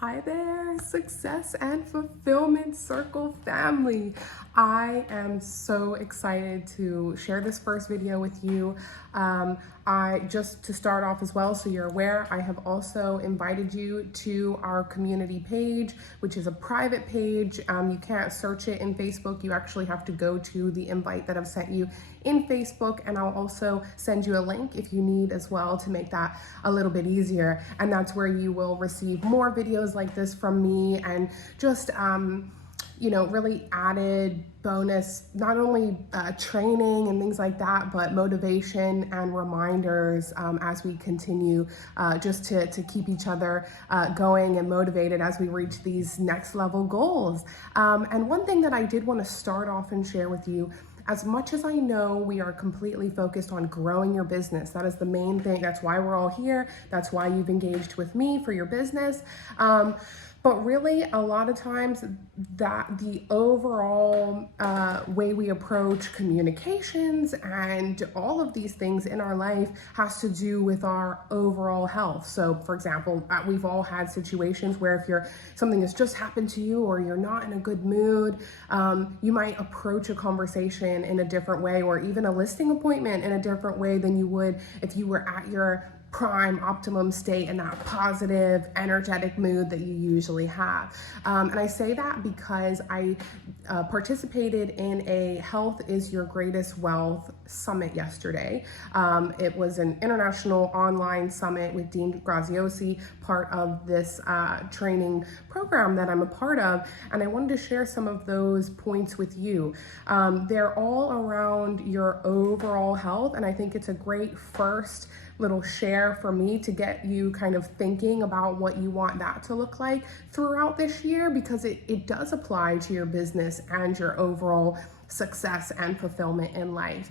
Hi there, Success and Fulfillment Circle family. I am so excited to share this first video with you. I just to start off as well, so you're aware, I have also invited you to our community page, which is a private page. You can't search it in Facebook. You actually have to go to the invite that I've sent you in Facebook, and I'll also send you a link if you need as well to make that a little bit easier. And that's where you will receive more videos like this from me, and just really added bonus, not only training and things like that, but motivation and reminders as we continue just to keep each other going and motivated as we reach these next level goals. And one thing that I did want to start off and share with you, as much as I know we are completely focused on growing your business, that is the main thing. That's why we're all here. That's why you've engaged with me for your business. But really, a lot of times that the overall way we approach communications and all of these things in our life has to do with our overall health. So for example, we've all had situations where if something has just happened to you or you're not in a good mood, you might approach a conversation in a different way, or even a listing appointment in a different way than you would if you were at your prime optimum state and that positive energetic mood that you usually have. And I say that because I participated in a Health is Your Greatest Wealth summit yesterday. It was an international online summit with Dean Graziosi, part of this training program that I'm a part of, and I wanted to share some of those points with you. They're all around your overall health, and I think it's a great first little share for me to get you kind of thinking about what you want that to look like throughout this year, because it does apply to your business and your overall success and fulfillment in life.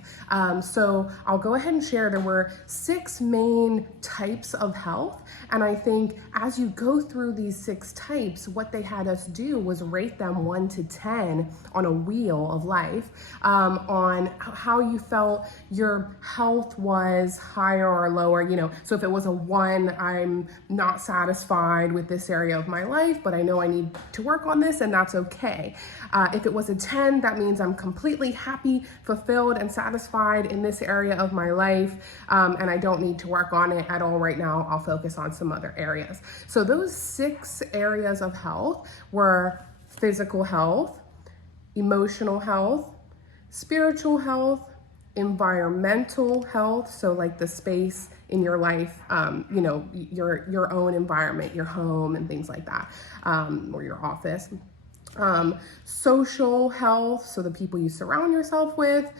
So I'll go ahead and share. There were 6 main types of health, and I think as you go through these 6 types, what they had us do was rate them 1 to 10 on a wheel of life, on how you felt your health was higher or lower. So if it was a 1, I'm not satisfied with this area of my life, but I know I need to work on this, and that's okay. If it was a 10, that means I'm completely happy, fulfilled, and satisfied in this area of my life, and I don't need to work on it at all right now. I'll focus on some other areas. So those 6 areas of health were physical health, emotional health, spiritual health, environmental health, so like the space in your life, your own environment, your home and things like that, or your office. Social health, so the people you surround yourself with,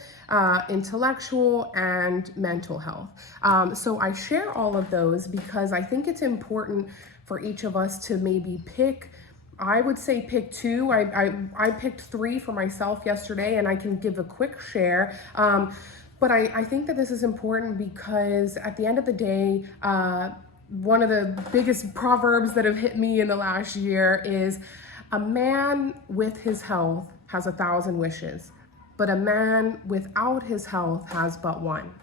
intellectual and mental health. So I share all of those because I think it's important for each of us to maybe pick. I would say pick 2. I picked 3 for myself yesterday, and I can give a quick share. But I think that this is important because at the end of the day, one of the biggest proverbs that have hit me in the last year is, a man with his health has 1,000 wishes, but a man without his health has but one.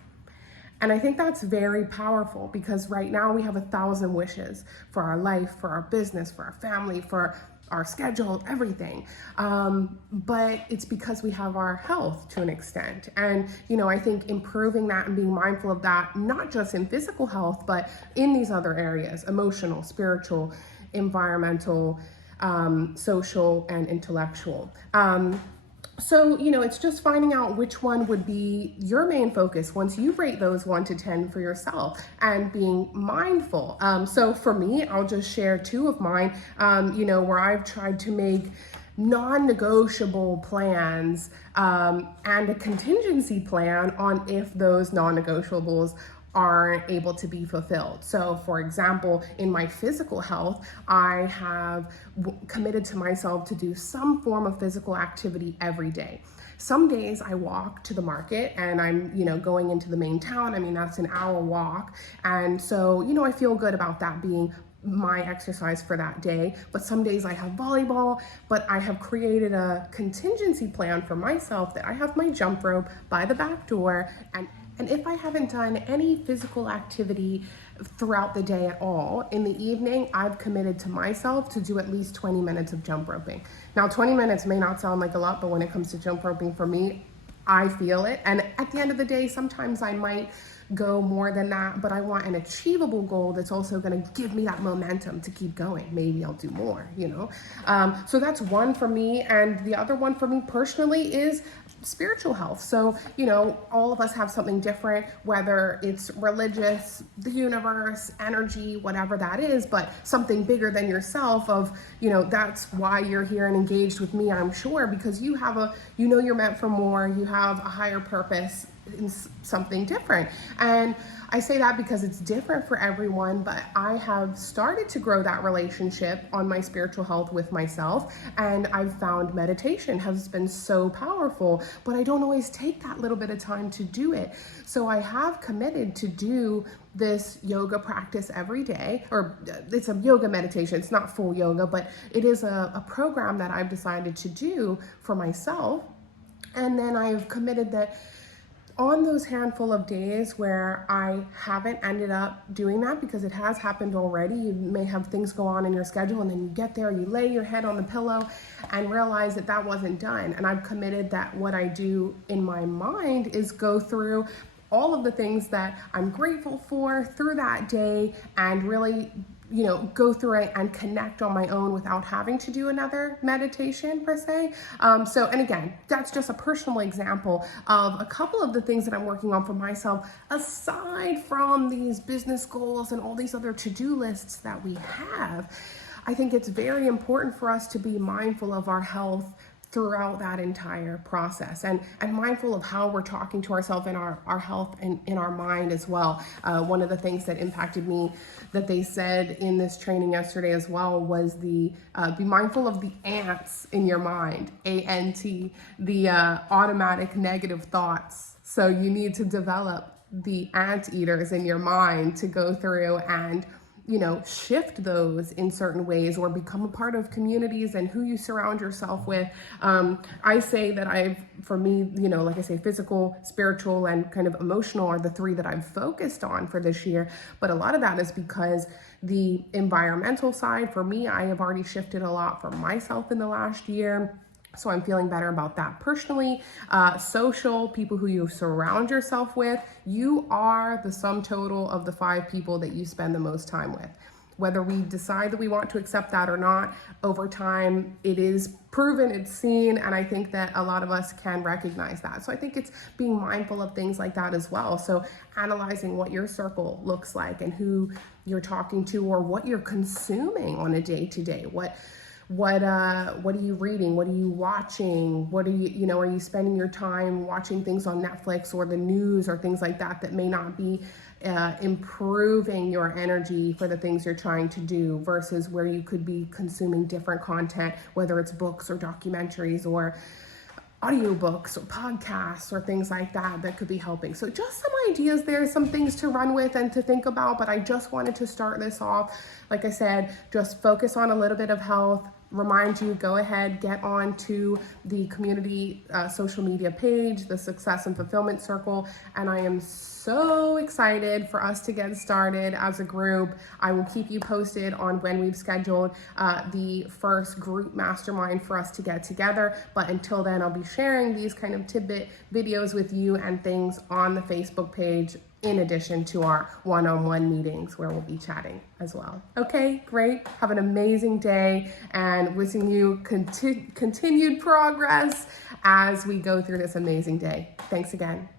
And I think that's very powerful, because right now we have 1,000 wishes for our life, for our business, for our family, for our schedule, everything. But it's because we have our health to an extent. And, I think improving that and being mindful of that, not just in physical health, but in these other areas, emotional, spiritual, environmental, social, and intellectual. So, it's just finding out which one would be your main focus once you rate those 1 to 10 for yourself, and being mindful. So for me, I'll just share 2 of mine, where I've tried to make non-negotiable plans and a contingency plan on if those non-negotiables aren't able to be fulfilled. So for example, in my physical health, I have committed to myself to do some form of physical activity every day. Some days I walk to the market and I'm, going into the main town. I mean, that's an hour walk. And so, I feel good about that being my exercise for that day. But some days I have volleyball, but I have created a contingency plan for myself that I have my jump rope by the back door, and if I haven't done any physical activity throughout the day at all. In the evening, I've committed to myself to do at least 20 minutes of jump roping. Now, 20 minutes may not sound like a lot, but when it comes to jump roping for me, I feel it. And at the end of the day, sometimes I might go more than that, but I want an achievable goal that's also going to give me that momentum to keep going. Maybe I'll do more, you know? So that's one for me. And the other one for me personally is spiritual health. So, you know, all of us have something different, whether it's religious, the universe, energy, whatever that is, but something bigger than yourself of, you know, that's why you're here and engaged with me, I'm sure, because you have you know, you're meant for more, you have a higher purpose in something different. And I say that because it's different for everyone, but I have started to grow that relationship on my spiritual health with myself, and I've found meditation has been so powerful, but I don't always take that little bit of time to do it. So I have committed to do this yoga practice every day, or it's a yoga meditation. It's not full yoga, but it is a program that I've decided to do for myself. And then I've committed that on those handful of days where I haven't ended up doing that, because it has happened already, you may have things go on in your schedule and then you get there, you lay your head on the pillow and realize that that wasn't done. And I've committed that what I do in my mind is go through all of the things that I'm grateful for through that day and really, you know, go through it and connect on my own without having to do another meditation per se. So, and again, that's just a personal example of a couple of the things that I'm working on for myself, aside from these business goals and all these other to-do lists that we have. I think it's very important for us to be mindful of our health throughout that entire process, and mindful of how we're talking to ourselves and our health and in our mind as well. One of the things that impacted me that they said in this training yesterday as well was be mindful of the ants in your mind, A-N-T, the automatic negative thoughts. So you need to develop the anteaters in your mind to go through and, you know, shift those in certain ways, or become a part of communities and who you surround yourself with. I say that for me, you know, like I say, physical, spiritual, and kind of emotional are the three that I've focused on for this year. But a lot of that is because the environmental side, for me, I have already shifted a lot for myself in the last year. So I'm feeling better about that personally. Social, people who you surround yourself with, you are the sum total of the 5 people that you spend the most time with. Whether we decide that we want to accept that or not, over time, it is proven, it's seen, and I think that a lot of us can recognize that. So I think it's being mindful of things like that as well. So analyzing what your circle looks like and who you're talking to, or what you're consuming on a day-to-day. What are you reading? What are you watching? What are are you spending your time watching things on Netflix or the news or things like that that may not be improving your energy for the things you're trying to do, versus where you could be consuming different content, whether it's books or documentaries or audiobooks or podcasts or things like that could be helping. So just some ideas there, some things to run with and to think about, but I just wanted to start this off. Like I said, just focus on a little bit of health. Remind you, go ahead, get on to the community social media page, the Success and Fulfillment Circle, and I am so excited for us to get started as a group. I will keep you posted on when we've scheduled the first group mastermind for us to get together, but until then, I'll be sharing these kind of tidbit videos with you and things on the Facebook page, in addition to our one-on-one meetings where we'll be chatting as well. Okay, great. Have an amazing day, and wishing you continued progress as we go through this amazing day. Thanks again.